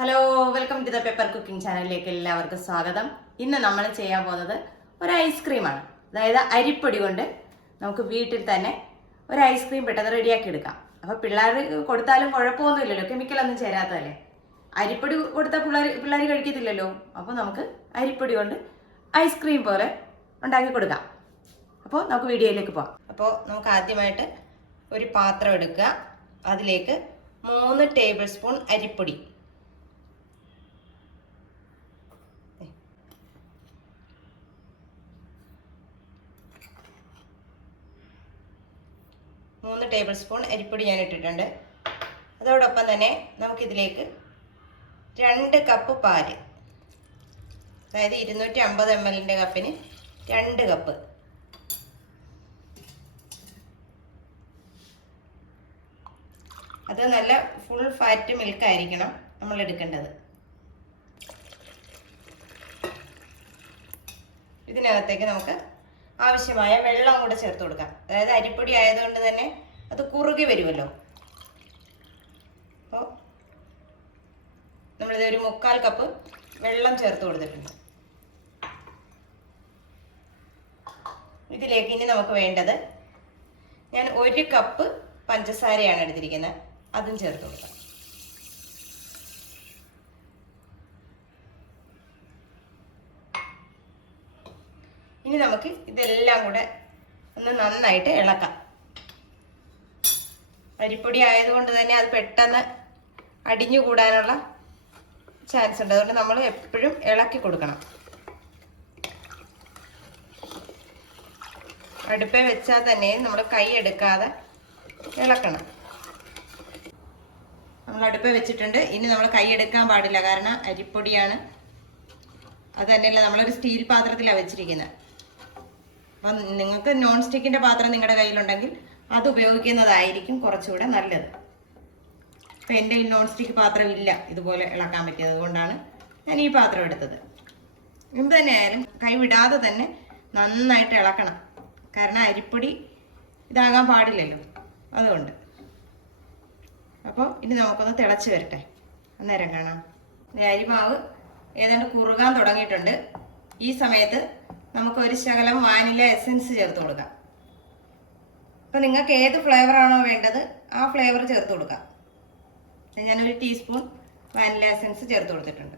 Hello, welcome to the pepper cooking ചാനലിലേക്ക് എല്ലാവർക്കും സ്വാഗതം. ഇന്ന് നമ്മൾ ചെയ്യാൻ പോകുന്നത് ഒരു ഐസ്ക്രീമാണ്. അതായത് അരിപ്പൊടി കൊണ്ട് നമുക്ക് വീട്ടിൽ തന്നെ ഒരു ഐസ്ക്രീം പെട്ടെന്ന് റെഡിയാക്കി എടുക്കാം. അപ്പോൾ പിള്ളേർ കൊടുത്താലും കുഴപ്പമൊന്നുമില്ലല്ലോ, കെമിക്കലൊന്നും ചേരാത്തതല്ലേ. അരിപ്പൊടി കൊടുത്താൽ പിള്ളേർ കഴിക്കത്തില്ലല്ലോ. അപ്പോൾ നമുക്ക് അരിപ്പൊടി കൊണ്ട് ഐസ്ക്രീം പോലെ ഉണ്ടാക്കി കൊടുക്കാം. അപ്പോൾ നമുക്ക് വീഡിയോയിലേക്ക് പോകാം. അപ്പോൾ നമുക്ക് ആദ്യമായിട്ട് ഒരു പാത്രം എടുക്കുക. അതിലേക്ക് 3 ടേബിൾ സ്പൂൺ അരിപ്പൊടി, 3 ടേബിൾ സ്പൂൺ അരിപ്പൊടി ഞാൻ ഇട്ടിട്ടുണ്ട്. അതോടൊപ്പം തന്നെ നമുക്കിതിലേക്ക് 2 കപ്പ് പാല്, അതായത് 250 ml കപ്പിന് 2 കപ്പ്. അത് നല്ല ഫുൾ ഫാറ്റ് മിൽക്ക് ആയിരിക്കണം നമ്മൾ എടുക്കേണ്ടത്. ഇതിനകത്തേക്ക് നമുക്ക് ആവശ്യമായ വെള്ളം കൂടെ ചേർത്ത് കൊടുക്കാം. അതായത് അരിപ്പൊടി ആയതുകൊണ്ട് തന്നെ അത് കുറുകി വരുമല്ലോ. അപ്പോൾ നമ്മളിത് ഒരു 3/4 കപ്പ് വെള്ളം ചേർത്ത് കൊടുത്തിട്ടുണ്ട്. ഇതിലേക്ക് ഇനി നമുക്ക് വേണ്ടത്, ഞാൻ 1 കപ്പ് പഞ്ചസാരയാണ് എടുത്തിരിക്കുന്നത്, അതും ചേർത്ത് കൊടുക്കാം. ഇനി നമുക്ക് ഇതെല്ലാം കൂടെ ഒന്ന് നന്നായിട്ട് ഇളക്കാം. അരിപ്പൊടി ആയതുകൊണ്ട് തന്നെ അത് പെട്ടെന്ന് അടിഞ്ഞു കൂടാനുള്ള ചാൻസ് ഉണ്ട്. അതുകൊണ്ട് നമ്മൾ എപ്പോഴും ഇളക്കി കൊടുക്കണം. അടുപ്പേ വെച്ചാൽ തന്നെ നമ്മൾ കൈ എടുക്കാതെ ഇളക്കണം. നമ്മൾ അടുപ്പേ വെച്ചിട്ടുണ്ട്. ഇനി നമ്മൾ കൈ എടുക്കാൻ പാടില്ല, കാരണം അരിപ്പൊടിയാണ്. അത് തന്നെയല്ല, നമ്മളൊരു സ്റ്റീൽ പാത്രത്തിലാണ് വെച്ചിരിക്കുന്നത്. അപ്പം നിങ്ങൾക്ക് നോൺ സ്റ്റിക്കിൻ്റെ പാത്രം നിങ്ങളുടെ കയ്യിലുണ്ടെങ്കിൽ അത് ഉപയോഗിക്കുന്നതായിരിക്കും കുറച്ചുകൂടെ നല്ലത്. അപ്പം എൻ്റെ ഈ നോൺ സ്റ്റിക്ക് പാത്രം ഇല്ല ഇതുപോലെ ഇളക്കാൻ പറ്റിയത്, കൊണ്ടാണ് ഞാൻ ഈ പാത്രം എടുത്തത്. എന്ത് തന്നെ ആയാലും കൈ വിടാതെ തന്നെ നന്നായിട്ട് ഇളക്കണം, കാരണം അരിപ്പൊടി ഇതാകാൻ പാടില്ലല്ലോ, അതുകൊണ്ട്. അപ്പോൾ ഇനി നമുക്കൊന്ന് തിളച്ച് വരട്ടെ, അന്നേരം കാണാം. അരിമാവ് ഏതാണ്ട് കുറുകാൻ തുടങ്ങിയിട്ടുണ്ട്. ഈ സമയത്ത് നമുക്ക് ഒരു ശകലം വാനില എസൻസ് ചേർത്ത് കൊടുക്കാം. അപ്പോൾ നിങ്ങൾക്ക് ഏത് ഫ്ലേവറാണോ വേണ്ടത് ആ ഫ്ലേവർ ചേർത്ത് കൊടുക്കാം. ഞാനൊരു ടീസ്പൂൺ വാനില എസൻസ് ചേർത്ത് കൊടുത്തിട്ടുണ്ട്.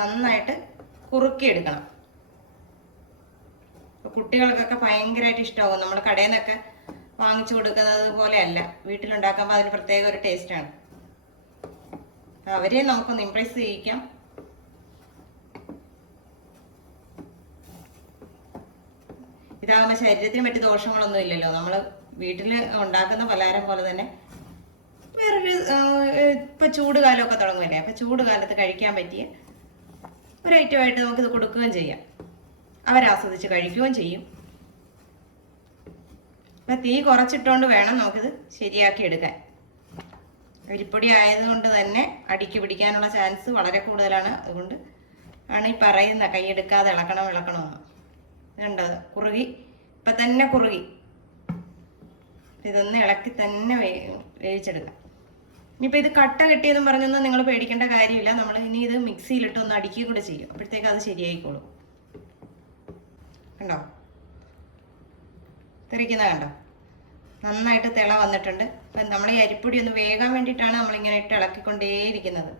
നന്നായിട്ട് കുറുക്കിയെടുക്കണം. കുട്ടികൾക്കൊക്കെ ഭയങ്കരമായിട്ട് ഇഷ്ടമാകും. നമ്മൾ കടയിൽ നിന്നൊക്കെ വാങ്ങിച്ചു കൊടുക്കുന്നത് പോലെയല്ല, വീട്ടിലുണ്ടാക്കുമ്പോൾ അതിന് പ്രത്യേക ഒരു ടേസ്റ്റാണ്. അവരെ നമുക്കൊന്ന് ഇംപ്രസ് ചെയ്യിക്കാം. ഇതാകുമ്പോൾ ശരീരത്തിന് മറ്റു ദോഷങ്ങളൊന്നും ഇല്ലല്ലോ. നമ്മൾ വീട്ടിൽ ഉണ്ടാക്കുന്ന പലഹാരം പോലെ തന്നെ വേറൊരു, ഇപ്പം ചൂട് കാലമൊക്കെ തുടങ്ങുമല്ലേ, അപ്പം ചൂട് കാലത്ത് കഴിക്കാൻ പറ്റിയ ഒരു ഐറ്റമായിട്ട് നമുക്കിത് കൊടുക്കുകയും ചെയ്യാം. അവരാസ്വദിച്ച് കഴിക്കുകയും ചെയ്യും. അപ്പം തീ കുറച്ചിട്ടുകൊണ്ട് വേണം നമുക്കിത് ശരിയാക്കി എടുക്കാൻ. അരിപ്പൊടി ആയതുകൊണ്ട് തന്നെ അടിക്ക് പിടിക്കാനുള്ള ചാൻസ് വളരെ കൂടുതലാണ്. അതുകൊണ്ട് ആണ് ഈ പറയുന്ന കൈയെടുക്കാതെ ഇളക്കണമെന്ന്. ഇതുണ്ടോ, കുറുകി, ഇപ്പം തന്നെ കുറുകി. ഇതൊന്ന് ഇളക്കി തന്നെ വേവിച്ചെടുക്കാം. ഇനിയിപ്പോൾ ഇത് കട്ട കെട്ടിയെന്നും പറഞ്ഞൊന്നും നിങ്ങൾ പേടിക്കേണ്ട കാര്യമില്ല. നമ്മൾ ഇനി ഇത് മിക്സിയിലിട്ടൊന്ന് അടിക്കുക കൂടെ ചെയ്യും, അപ്പോഴത്തേക്ക് അത് ശരിയായിക്കോളും. കണ്ടോ, തെറിക്കുന്ന കണ്ടോ, നന്നായിട്ട് തിള വന്നിട്ടുണ്ട്. അപ്പം നമ്മൾ ഈ അരിപ്പൊടി ഒന്ന് വേകാൻ വേണ്ടിയിട്ടാണ് നമ്മളിങ്ങനെ ഇട്ട് ഇളക്കിക്കൊണ്ടേയിരിക്കുന്നത്.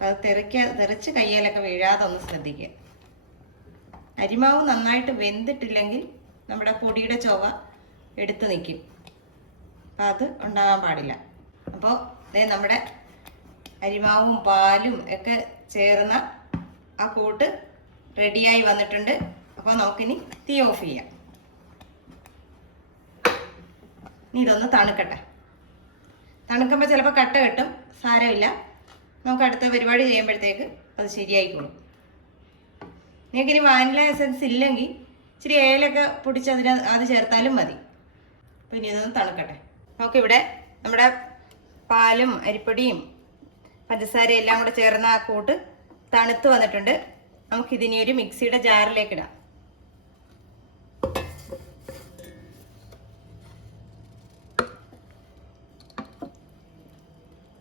അത് തെറിച്ച് കയ്യിലൊക്കെ വീഴാതെ ഒന്ന് ശ്രദ്ധിക്കുക. അരിമാവ് നന്നായിട്ട് വെന്തിട്ടില്ലെങ്കിൽ നമ്മുടെ പൊടിയുടെ ചൊവ എടുത്ത് നിൽക്കും. അപ്പം അത് ഉണ്ടാകാൻ പാടില്ല. അപ്പോൾ നമ്മുടെ അരിമാവും പാലും ഒക്കെ ചേർന്ന ആ കൂട്ട് റെഡിയായി വന്നിട്ടുണ്ട്. അപ്പോൾ നമുക്കിനി തീ ഓഫ് ചെയ്യാം. ഇനി ഇതൊന്ന് തണുക്കട്ടെ. തണുക്കുമ്പോൾ ചിലപ്പോൾ കട്ട കിട്ടും, സാരമില്ല. നമുക്ക് അടുത്ത പരിപാടി ചെയ്യുമ്പോഴത്തേക്ക് അത് ശരിയായിക്കോളും. നിങ്ങൾക്കിനി വാനില എസൻസ് ഇല്ലെങ്കിൽ ഇച്ചിരി ഏലൊക്കെ പൊടിച്ച് അത് ചേർത്താലും മതി. അപ്പോൾ ഇനി ഇതൊന്ന് തണുക്കട്ടെ. നമുക്കിവിടെ നമ്മുടെ പാലും അരിപ്പൊടിയും പഞ്ചസാരയും എല്ലാം കൂടെ ചേർന്ന ആ കൂട്ട് തണുത്ത് വന്നിട്ടുണ്ട്. നമുക്കിതിനെ ഒരു മിക്സിയുടെ ജാറിലേക്ക് ഇടാം.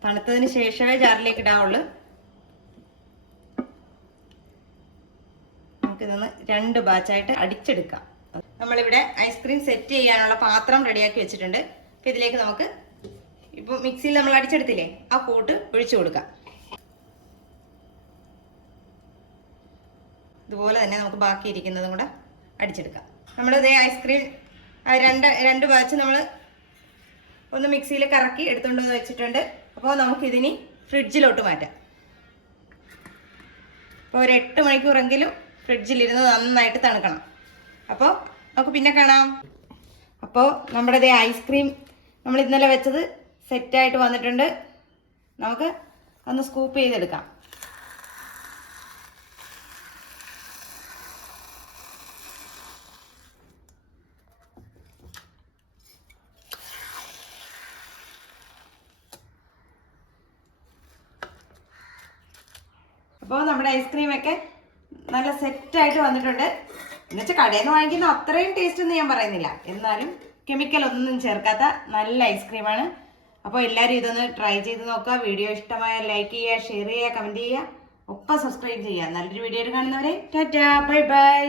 തണുത്തതിന് ശേഷമേ ജാറിലേക്ക് ഇടാവുള്ളൂ. നമുക്കിതൊന്ന് 2 ബാച്ചായിട്ട് അടിച്ചെടുക്കാം. നമ്മളിവിടെ ഐസ്ക്രീം സെറ്റ് ചെയ്യാനുള്ള പാത്രം റെഡിയാക്കി വെച്ചിട്ടുണ്ട്. അപ്പം ഇതിലേക്ക് നമുക്ക് ഇപ്പോൾ മിക്സിയിൽ നമ്മൾ അടിച്ചെടുത്തില്ലേ, ആ കൂട്ട് ഒഴിച്ചു കൊടുക്കാം. ഇതുപോലെ തന്നെ നമുക്ക് ബാക്കി ഇരിക്കുന്നതും കൂടെ അടിച്ചെടുക്കാം. നമ്മളിതേ ഐസ്ക്രീം 2 ബാച്ച് നമ്മൾ ഒന്ന് മിക്സിയിൽ കറക്കി എടുത്തുകൊണ്ട് വന്ന് വെച്ചിട്ടുണ്ട്. അപ്പോൾ നമുക്കിതിനി ഫ്രിഡ്ജിലോട്ട് മാറ്റാം. അപ്പോൾ ഒരു 8 മണിക്കൂറെങ്കിലും ഫ്രിഡ്ജിലിരുന്ന് നന്നായിട്ട് തണുക്കണം. അപ്പോൾ നമുക്ക് പിന്നെ കാണാം. അപ്പോൾ നമ്മുടെ ഇതേ ഐസ്ക്രീം നമ്മൾ ഇന്നലെ വെച്ചത് സെറ്റായിട്ട് വന്നിട്ടുണ്ട്. നമുക്ക് ഒന്ന് സ്കൂപ്പ് ചെയ്തെടുക്കാം. അപ്പോൾ നമ്മുടെ ഐസ്ക്രീമൊക്കെ നല്ല സെറ്റായിട്ട് വന്നിട്ടുണ്ട്. എന്നുവെച്ചാൽ കടയിൽ നിന്ന് വാങ്ങിക്കുന്ന അത്രയും ടേസ്റ്റ് ഒന്നും ഞാൻ പറയുന്നില്ല, എന്നാലും കെമിക്കൽ ഒന്നും ചേർക്കാത്ത നല്ല ഐസ്ക്രീമാണ്. അപ്പോൾ എല്ലാവരും ഇതൊന്ന് ട്രൈ ചെയ്ത് നോക്കുക. വീഡിയോ ഇഷ്ടമായ ലൈക്ക് ചെയ്യുക, ഷെയർ ചെയ്യുക, കമൻറ്റ് ചെയ്യുക, ഒപ്പം സബ്സ്ക്രൈബ് ചെയ്യുക. നല്ലൊരു വീഡിയോ കാണുന്നവരെ ടാറ്റാ, ബൈ ബൈ.